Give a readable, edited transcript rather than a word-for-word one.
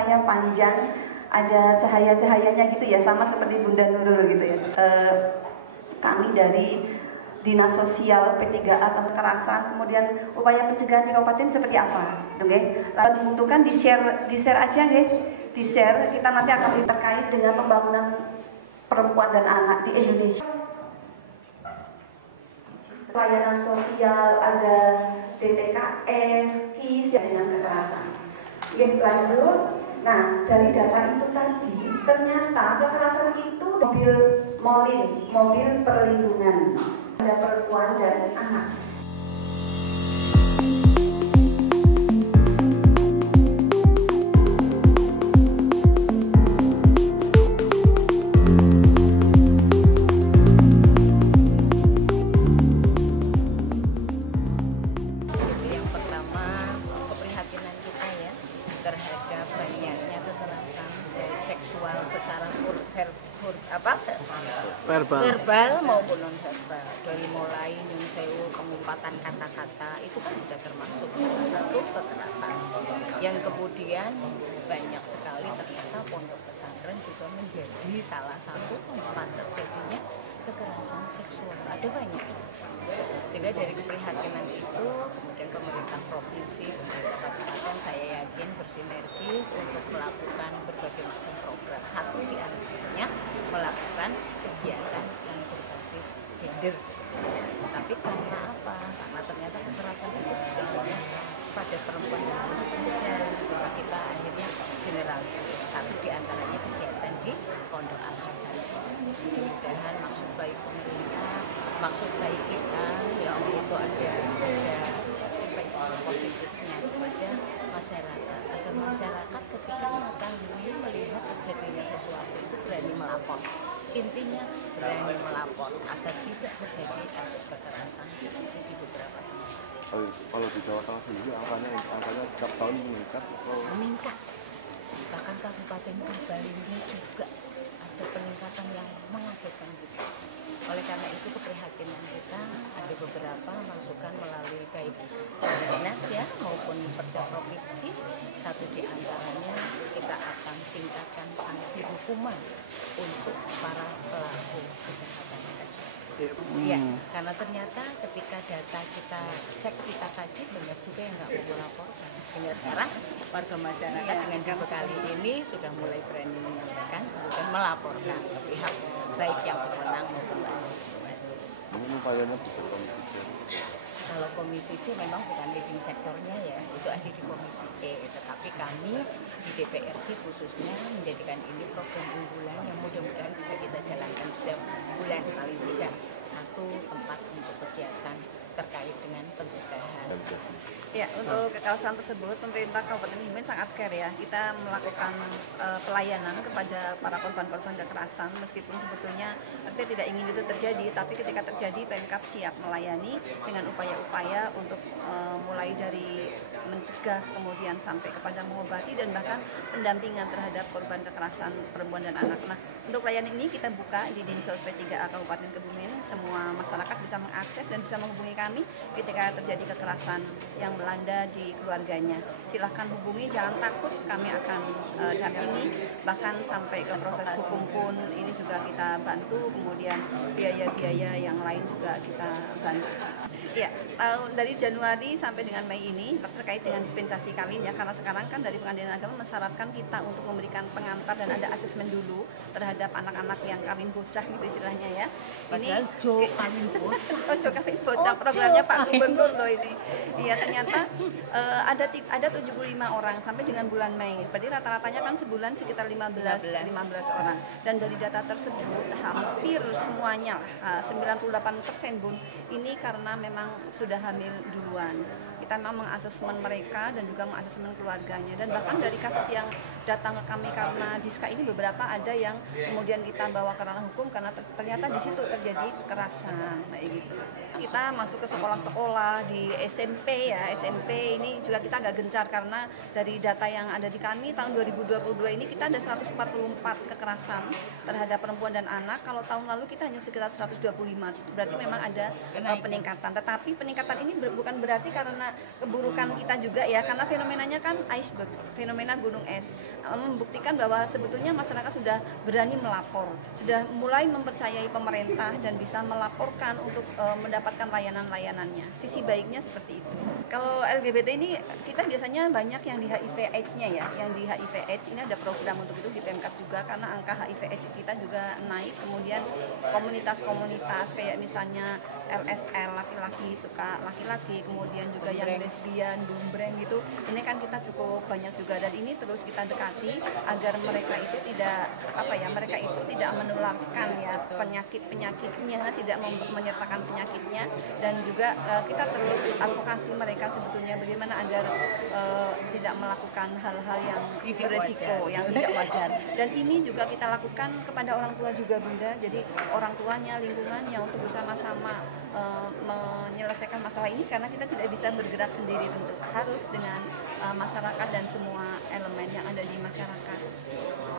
saya panjang, ada cahaya-cahayanya gitu ya, sama seperti Bunda Nurul gitu ya. Kami dari Dinas Sosial P3A atau kekerasan, kemudian upaya pencegahan di kabupaten seperti apa, gitu nggih. Lalu membutuhkan di share aja nggih, di share. Kita nanti akan terkait dengan pembangunan perempuan dan anak di Indonesia. Pelayanan sosial, ada DTKS, KIS dengan kekerasan. Oke, lanjut. Nah, dari data itu tadi, ternyata kekerasan itu mobil perlindungan pada perempuan dan anak. Verbal maupun non verbal, dari mulai nyunsewu pengumpatan kata-kata itu kan sudah termasuk salah satu kekerasan yang kemudian banyak sekali ternyata pondok pesantren juga menjadi salah satu tempat terjadinya kekerasan seksual. Ada banyak, sehingga dari keprihatinan itu kemudian pemerintah provinsi, pemerintah kabupaten saya yakin bersinergis untuk melakukan berbagai macam program. Satu di antaranya melakukan kegiatan yang berbasis gender. Tapi karena apa? Karena ternyata kekerasan itu bukan hanya pada perempuan dan anak saja, maka kita akhirnya generalis. Satu di antaranya kegiatan di Pondok Al Hasan. Mudah-mudahan maksud baik pemerintah, maksud baik kita, ya Allah itu ada impact positifnya kepada masyarakat, agar masyarakat ketika mengetahui melihat terjadinya sesuatu itu berani melapor. Intinya berani melapor agar tidak terjadi kasus kekerasan seperti di beberapa tempat. Kalau di Jawa Tengah sendiri angkanya setiap tahun meningkat atau? Meningkat. Bahkan Kabupaten Tuban ini juga ada peningkatan yang mengagetkan kita. Oleh karena itu keprihatinan kita ada beberapa masukan melalui baik dinas ya maupun perda provinsi. Satu di antaranya kita akan tingkatkan sanksi hukuman untuk para pelaku kejahatan seksual. Ya, karena ternyata ketika data kita cek, kita kaji, banyak juga yang nggak mau melaporkan. Sehingga sekarang warga masyarakat dengan dibekali ini sudah mulai berani menyampaikan, kemudian melaporkan ke pihak baik yang berwenang maupun wajib. Mungkin upayanya bisa Komisi C. Kalau Komisi C memang bukan leading sektornya ya, itu ada di Komisi E. Tetapi kami di DPRD khususnya menjadikan ini program unggulan yang mudah-mudahan bisa kita jalankan setiap bulan, paling tidak satu tempat untuk kegiatan terkait dengan pencegahan. Ya, untuk kekerasan tersebut pemerintah Kabupaten Kebumen sangat care ya. Kita melakukan pelayanan kepada para korban-korban kekerasan meskipun sebetulnya kita tidak ingin itu terjadi, tapi ketika terjadi Pemkab siap melayani dengan upaya-upaya untuk mulai dari mencegah kemudian sampai kepada mengobati dan bahkan pendampingan terhadap korban kekerasan perempuan dan anak. Nah, untuk layanan ini kita buka di Dinsos P3A Kabupaten Kebumen. Semua masyarakat bisa mengakses dan bisa menghubungi kami ketika terjadi kekerasan yang melanda di keluarganya. Silahkan hubungi, jangan takut, kami akan dampingi, bahkan sampai ke proses hukum pun ini juga kita bantu, kemudian biaya-biaya yang lain juga kita bantu. Ya, dari Januari sampai dengan Mei ini terkait dengan dispensasi kawin ya, karena sekarang kan dari Pengadilan Agama mensyaratkan kita untuk memberikan pengantar dan ada asesmen dulu terhadap anak-anak yang kawin bocah gitu istilahnya ya. Padahal Jo kawin bocah. Jo kawin bocah programnya Pak Gubernur loh ini. Iya, ternyata ada 75 orang sampai dengan bulan Mei. Berarti rata-ratanya kan sebulan sekitar 15 orang. Dan dari data tersebut hampir semuanya 98% Bun ini karena memang sudah hamil duluan. Kita memang mengasesmen mereka dan juga mengasesmen keluarganya, dan bahkan dari kasus yang datang ke kami karena Diska ini beberapa ada yang kemudian kita bawa ke ranah hukum karena ternyata di situ terjadi kekerasan kayak gitu. Kita masuk ke sekolah-sekolah di SMP ya, SMP ini juga kita agak gencar karena dari data yang ada di kami tahun 2022 ini kita ada 144 kekerasan terhadap perempuan dan anak. Kalau tahun lalu kita hanya sekitar 125, berarti memang ada peningkatan. Tetapi peningkatan ini bukan berarti karena keburukan kita juga ya, karena fenomenanya kan iceberg, fenomena gunung es. membuktikan bahwa sebetulnya masyarakat sudah berani melapor, sudah mulai mempercayai pemerintah dan bisa melaporkan untuk mendapatkan layanan-layanannya. Sisi baiknya seperti itu. Kalau LGBT ini kita biasanya banyak yang di HIV/AIDS-nya ya, yang di HIV/AIDS ini ada program untuk itu di Pemkab juga karena angka HIV/AIDS kita juga naik. Kemudian komunitas-komunitas kayak misalnya LSL, laki-laki suka laki-laki, kemudian juga yang lesbian, dumbreng gitu. Ini kan kita cukup banyak juga dan ini terus kita dekati agar mereka itu mereka itu tidak menularkan ya penyakitnya, tidak menyertakan penyakitnya, dan juga kita terus advokasi mereka sebetulnya bagaimana agar tidak melakukan hal-hal yang beresiko, yang tidak wajar. Dan ini juga kita lakukan kepada orang tua juga Bunda, jadi orang tuanya, lingkungannya untuk bersama-sama menyelesaikan masalah ini karena kita tidak bisa bergerak sendiri tentu, harus dengan masyarakat dan semua elemen yang ada di masyarakat.